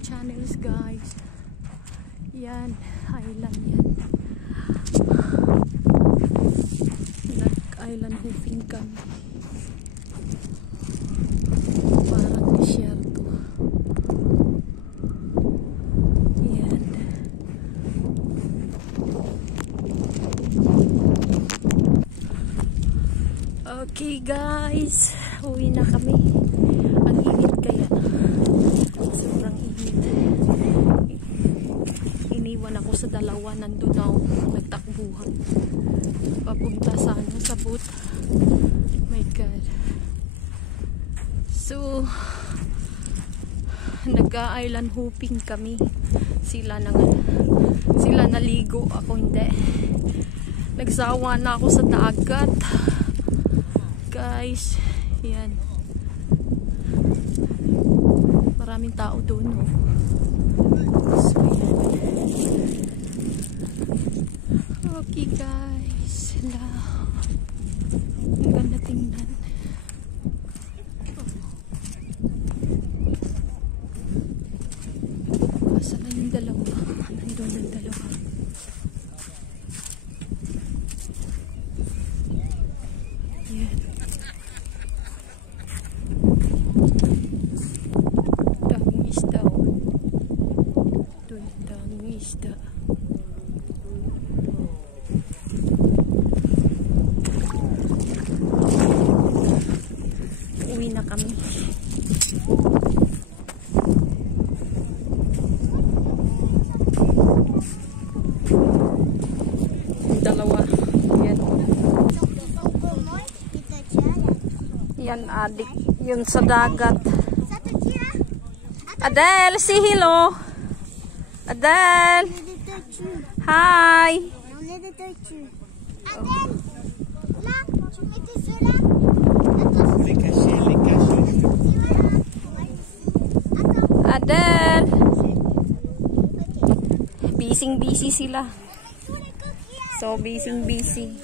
channels guys. Yan, island yan. Nag-island hopping kami. Parang disyerto. Yan. Okay guys, uwi na kami. Ang init kaya. Sobrang init. Iniwan ako sa dalawa, nandun ako nagtakbuhan papunta sa boat. My God. So nag-island hopping kami. Sila naligo, ako hindi. Nagsawa na ako sa dagat guys. Yan, maraming tao doon, no? So yan. Okay guys, ang ganda tingnan. Saan na yung dalawa? Nandun ang dalawa. Yan. Daming isda. Doon, daming isda. Uwi na kami. Dalawa. Yan. Yan, adik. Yun sa dagat. Adele, say hello. Adele. Hi. Adele. Busy sila. So busy.